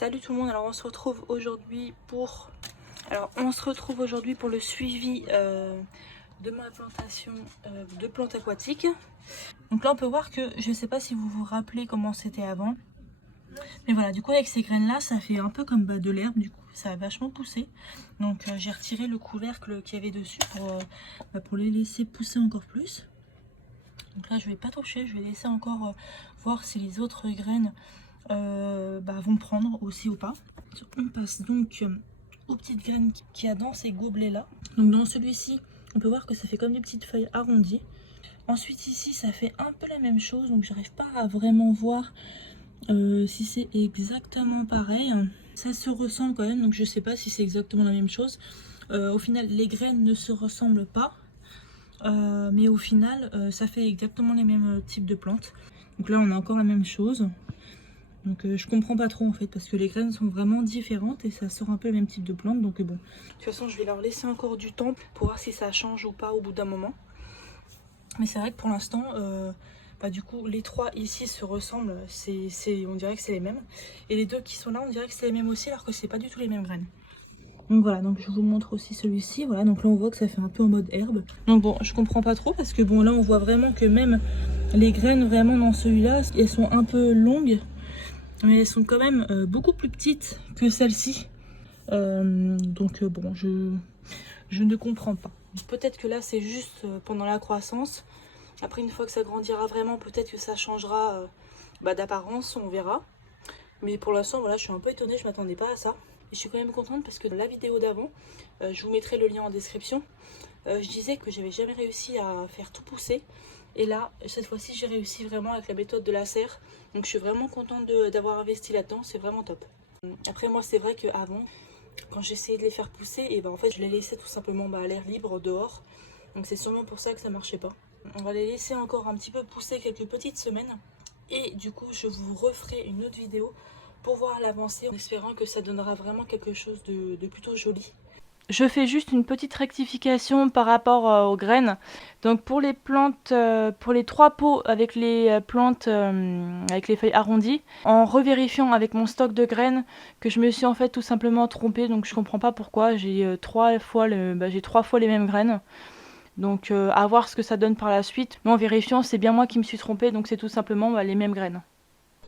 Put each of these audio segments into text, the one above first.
Salut tout le monde, alors on se retrouve aujourd'hui pour le suivi de ma plantation de plantes aquatiques. Donc là on peut voir que je ne sais pas si vous vous rappelez comment c'était avant, mais voilà, du coup avec ces graines là ça fait un peu comme de l'herbe, du coup ça a vachement poussé. Donc j'ai retiré le couvercle qu'il y avait dessus pour les laisser pousser encore plus. Donc là je vais pas toucher, je vais laisser encore voir si les autres graines vont prendre aussi ou pas. On passe donc aux petites graines qu'il y a dans ces gobelets là. Donc dans celui-ci on peut voir que ça fait comme des petites feuilles arrondies. Ensuite ici ça fait un peu la même chose, donc j'arrive pas à vraiment voir si c'est exactement pareil. Ça se ressemble quand même, donc je sais pas si c'est exactement la même chose. Au final les graines ne se ressemblent pas, mais au final ça fait exactement les mêmes types de plantes. Donc là on a encore la même chose. Donc je comprends pas trop en fait, parce que les graines sont vraiment différentes et ça sort un peu le même type de plante. Donc bon, de toute façon je vais leur laisser encore du temps pour voir si ça change ou pas au bout d'un moment. Mais c'est vrai que pour l'instant du coup les trois ici se ressemblent, on dirait que c'est les mêmes. Et les deux qui sont là on dirait que c'est les mêmes aussi, alors que c'est pas du tout les mêmes graines. Donc voilà, donc je vous montre aussi celui-ci. Voilà, donc là on voit que ça fait un peu en mode herbe. Donc bon, je comprends pas trop, parce que bon là on voit vraiment que même les graines vraiment dans celui-là, elles sont un peu longues. Mais elles sont quand même beaucoup plus petites que celles-ci. Bon, je ne comprends pas. Peut-être que là c'est juste pendant la croissance. Après, une fois que ça grandira vraiment, peut-être que ça changera d'apparence, on verra. Mais pour l'instant, voilà, je suis un peu étonnée, je m'attendais pas à ça. Et je suis quand même contente parce que dans la vidéo d'avant, je vous mettrai le lien en description, je disais que j'avais jamais réussi à faire tout pousser. Et là, cette fois-ci, j'ai réussi vraiment avec la méthode de la serre. Donc je suis vraiment contente d'avoir investi là-dedans, c'est vraiment top. Après moi, c'est vrai qu'avant, quand j'essayais de les faire pousser, et en fait je les laissais tout simplement à l'air libre dehors. Donc c'est sûrement pour ça que ça marchait pas. On va les laisser encore un petit peu pousser quelques petites semaines. Et du coup, je vous referai une autre vidéo pour voir l'avancée, en espérant que ça donnera vraiment quelque chose de plutôt joli. Je fais juste une petite rectification par rapport aux graines. Donc pour les plantes, pour les 3 pots avec les plantes avec les feuilles arrondies, en revérifiant avec mon stock de graines que je me suis en fait tout simplement trompée, donc je comprends pas pourquoi, j'ai 3 fois les mêmes graines. Donc à voir ce que ça donne par la suite. Mais en vérifiant, c'est bien moi qui me suis trompée, donc c'est tout simplement les mêmes graines.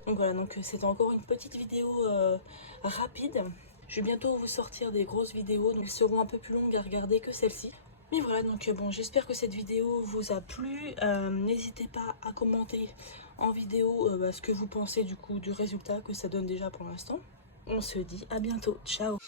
Donc voilà, donc c'était encore une petite vidéo rapide. Je vais bientôt vous sortir des grosses vidéos, donc elles seront un peu plus longues à regarder que celle-ci. Mais voilà, donc bon, j'espère que cette vidéo vous a plu. N'hésitez pas à commenter en vidéo ce que vous pensez du coup du résultat que ça donne déjà pour l'instant. On se dit à bientôt, ciao.